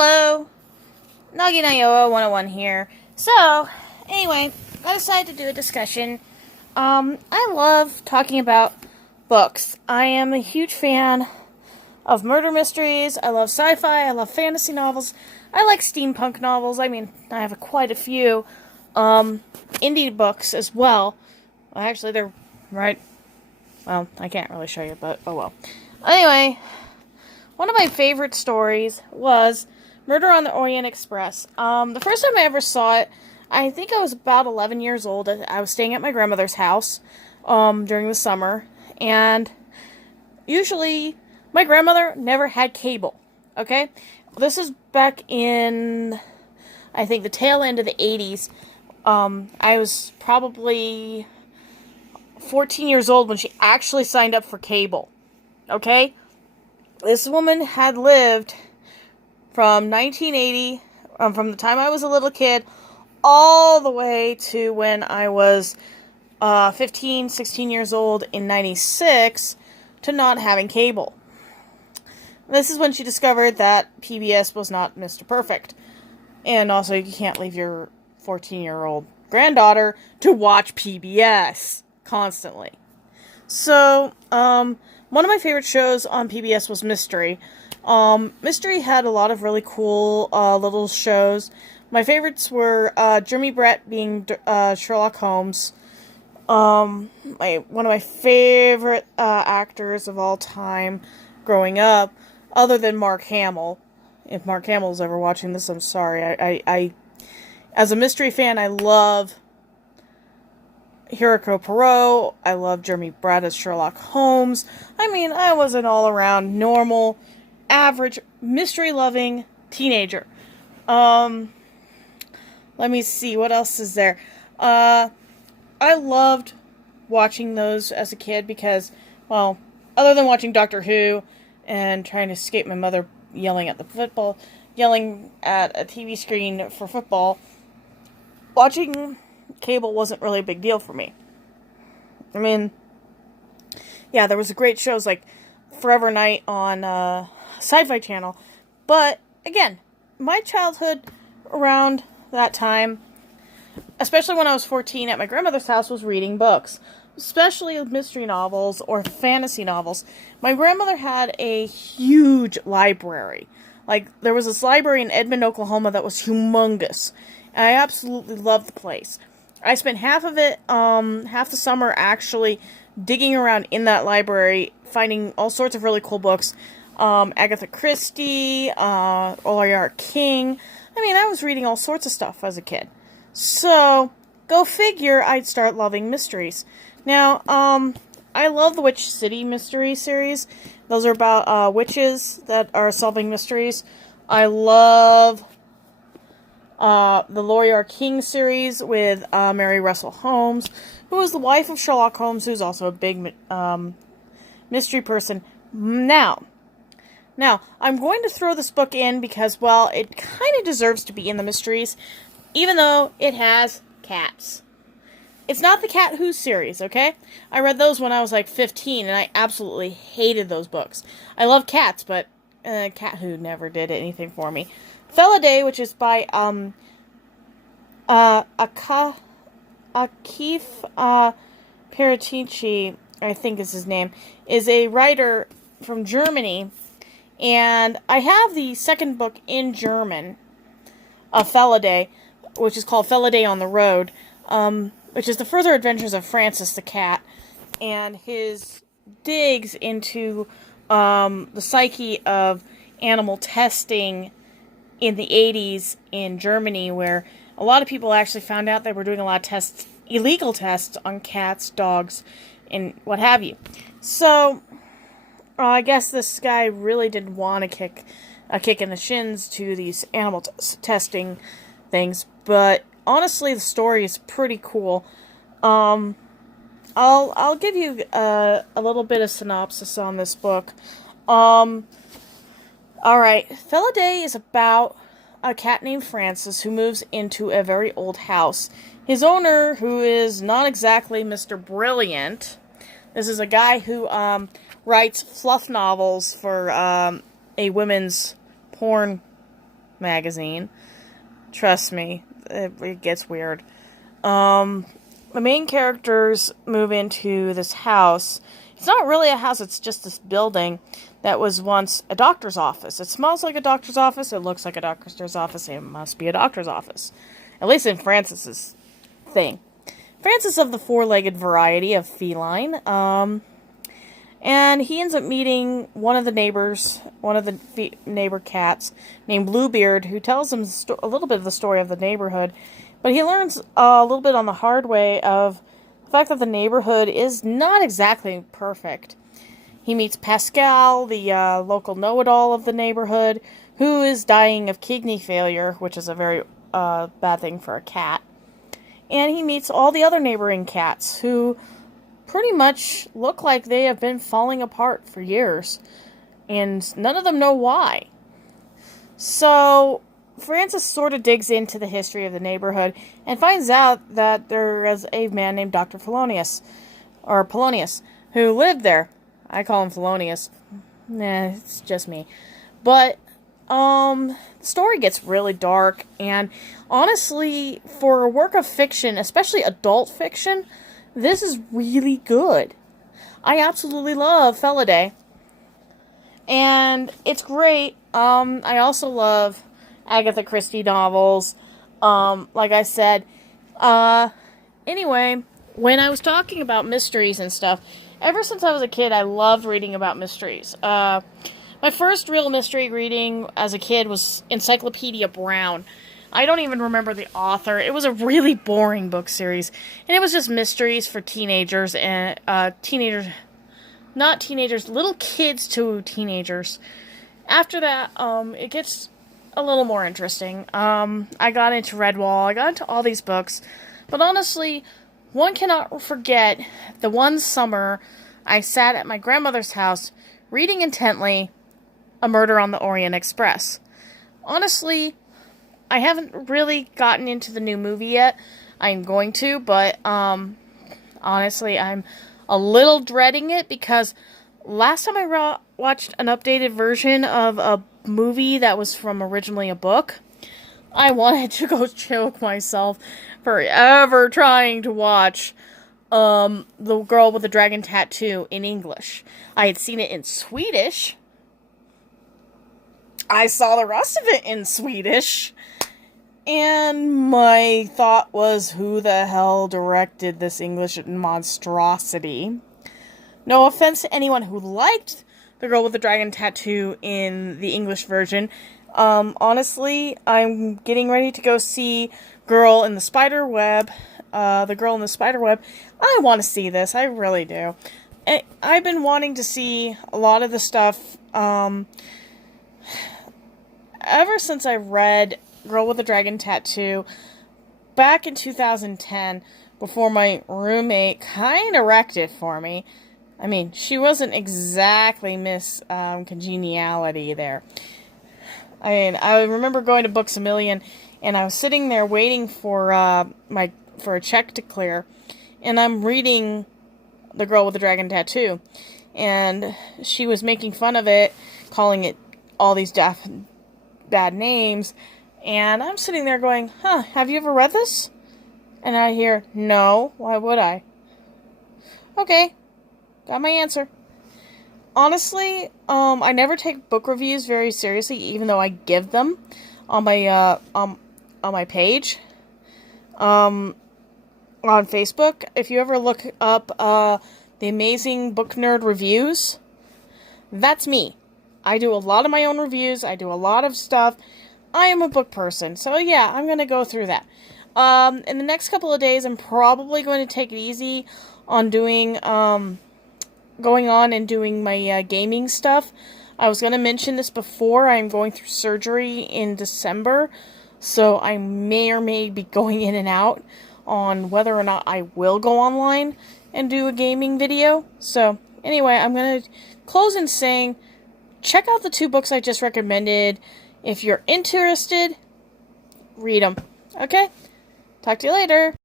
Hello, Nagi Nayoa 101 here. So, anyway, I decided to do a discussion. I love talking about books. I am a huge fan of murder mysteries. I love sci-fi. I love fantasy novels. I like steampunk novels. I mean, I have quite a few indie books as well. Actually, they're right. Well, I can't really show you, but oh well. Anyway, one of my favorite stories was Murder on the Orient Express. The first time I ever saw it, I think I was about 11 years old. I was staying at my grandmother's house during the summer, and usually my grandmother never had cable, okay? This is back in, I think, the tail end of the 80s. I was probably 14 years old when she actually signed up for cable, okay? This woman had lived from 1980, from the time I was a little kid, all the way to when I was 15, 16 years old in 96, to not having cable. This is when she discovered that PBS was not Mr. Perfect. And also, you can't leave your 14-year-old granddaughter to watch PBS constantly. So, one of my favorite shows on PBS was Mystery. Mystery had a lot of really cool little shows. My favorites were Jeremy Brett being Sherlock Holmes. One of my favorite actors of all time growing up, other than Mark Hamill. If Mark Hamill's ever watching this, I'm sorry. I as a mystery fan, I love Hercule Poirot. I love Jeremy Brett as Sherlock Holmes. I mean, I was an all-around normal, average, mystery-loving teenager. Let me see, what else is there? I loved watching those as a kid because, well, other than watching Doctor Who and trying to escape my mother yelling at a TV screen for football, watching cable wasn't really a big deal for me. I mean, yeah, there was great shows like Forever Night on Sci-Fi Channel, but again, my childhood around that time, especially when I was 14 at my grandmother's house, was reading books, especially mystery novels or fantasy novels. My grandmother had a huge library. Like, there was this library in Edmond, Oklahoma that was humongous, and I absolutely loved the place. I spent half the summer actually digging around in that library, finding all sorts of really cool books. Agatha Christie, O.R. King. I mean, I was reading all sorts of stuff as a kid. So, go figure, I'd start loving mysteries. Now, I love the Witch City mystery series. Those are about witches that are solving mysteries. I love the O.R. King series with Mary Russell Holmes, who was the wife of Sherlock Holmes, who's also a big mystery person. Now, I'm going to throw this book in because, well, it kind of deserves to be in the mysteries, even though it has cats. It's not the Cat Who series, okay? I read those when I was like 15, and I absolutely hated those books. I love cats, but Cat Who never did anything for me. Felidae, which is by Akif Paratici, I think is his name, is a writer from Germany, and I have the second book in German of Felidae, which is called Felidae on the Road, which is the further adventures of Francis the cat, and his digs into the psyche of animal testing in the 80s in Germany, where a lot of people actually found out they were doing a lot of tests, illegal tests on cats, dogs, and what have you. So, I guess this guy really didn't want to kick a kick in the shins to these animal testing things, but honestly, the story is pretty cool. I'll give you a little bit of synopsis on this book. Alright, Felidae is about a cat named Francis who moves into a very old house. His owner, who is not exactly Mr. Brilliant, this is a guy who writes fluff novels for a women's porn magazine. Trust me, it gets weird. The main characters move into this house. It's not really a house, it's just this building that was once a doctor's office. It smells like a doctor's office, it looks like a doctor's office, it must be a doctor's office. At least in Francis's thing. Francis of the four-legged variety of feline, and he ends up meeting one of the neighbors, one of the neighbor cats, named Bluebeard, who tells him a little bit of the story of the neighborhood. But he learns a little bit on the hard way of the fact that the neighborhood is not exactly perfect. He meets Pascal, the local know-it-all of the neighborhood, who is dying of kidney failure, which is a very bad thing for a cat. And he meets all the other neighboring cats, who pretty much look like they have been falling apart for years. And none of them know why. So Francis sort of digs into the history of the neighborhood and finds out that there is a man named Dr. Felonious, or Felonious, who lived there. I call him Felonious. Nah, it's just me. But, the story gets really dark, and honestly, for a work of fiction, especially adult fiction, this is really good. I absolutely love Felidae. And it's great. I also love Agatha Christie novels. Like I said. Anyway, when I was talking about mysteries and stuff, ever since I was a kid, I loved reading about mysteries. My first real mystery reading as a kid was Encyclopedia Brown. I don't even remember the author. It was a really boring book series. And it was just mysteries for teenagers and, not teenagers, little kids to teenagers. After that, it gets a little more interesting. I got into Redwall. I got into all these books. But honestly, one cannot forget the one summer I sat at my grandmother's house reading intently A Murder on the Orient Express. Honestly, I haven't really gotten into the new movie yet. I'm going to, but honestly, I'm a little dreading it because last time I watched an updated version of a movie that was from originally a book, I wanted to go choke myself forever trying to watch The Girl with the Dragon Tattoo in English. I had seen it in Swedish. I saw the rest of it in Swedish. And my thought was, who the hell directed this English monstrosity? No offense to anyone who liked The Girl with the Dragon Tattoo in the English version. Honestly, I'm getting ready to go see Girl in the Spiderweb. The Girl in the Spiderweb. I want to see this. I really do. I've been wanting to see a lot of the stuff, ever since I read Girl with the Dragon Tattoo back in 2010, before my roommate kind of wrecked it for me. I mean, she wasn't exactly Miss Congeniality there. I mean, I remember going to Books A Million, and I was sitting there waiting for for a check to clear, and I'm reading The Girl with the Dragon Tattoo, and she was making fun of it, calling it all these bad names, and I'm sitting there going, have you ever read this? And I hear, no, why would I? Okay, got my answer. Honestly, I never take book reviews very seriously, even though I give them on my page, on Facebook. If you ever look up, the Amazing Book Nerd Reviews, that's me. I do a lot of my own reviews, I do a lot of stuff. I am a book person, so yeah, I'm gonna go through that. In the next couple of days, I'm probably going to take it easy on doing, going on and doing my gaming stuff. I was going to mention this before. I'm going through surgery in December, so I may or may be going in and out on whether or not I will go online and do a gaming video. So anyway, I'm going to close in saying, check out the 2 books I just recommended. If you're interested, read them. Okay? Talk to you later.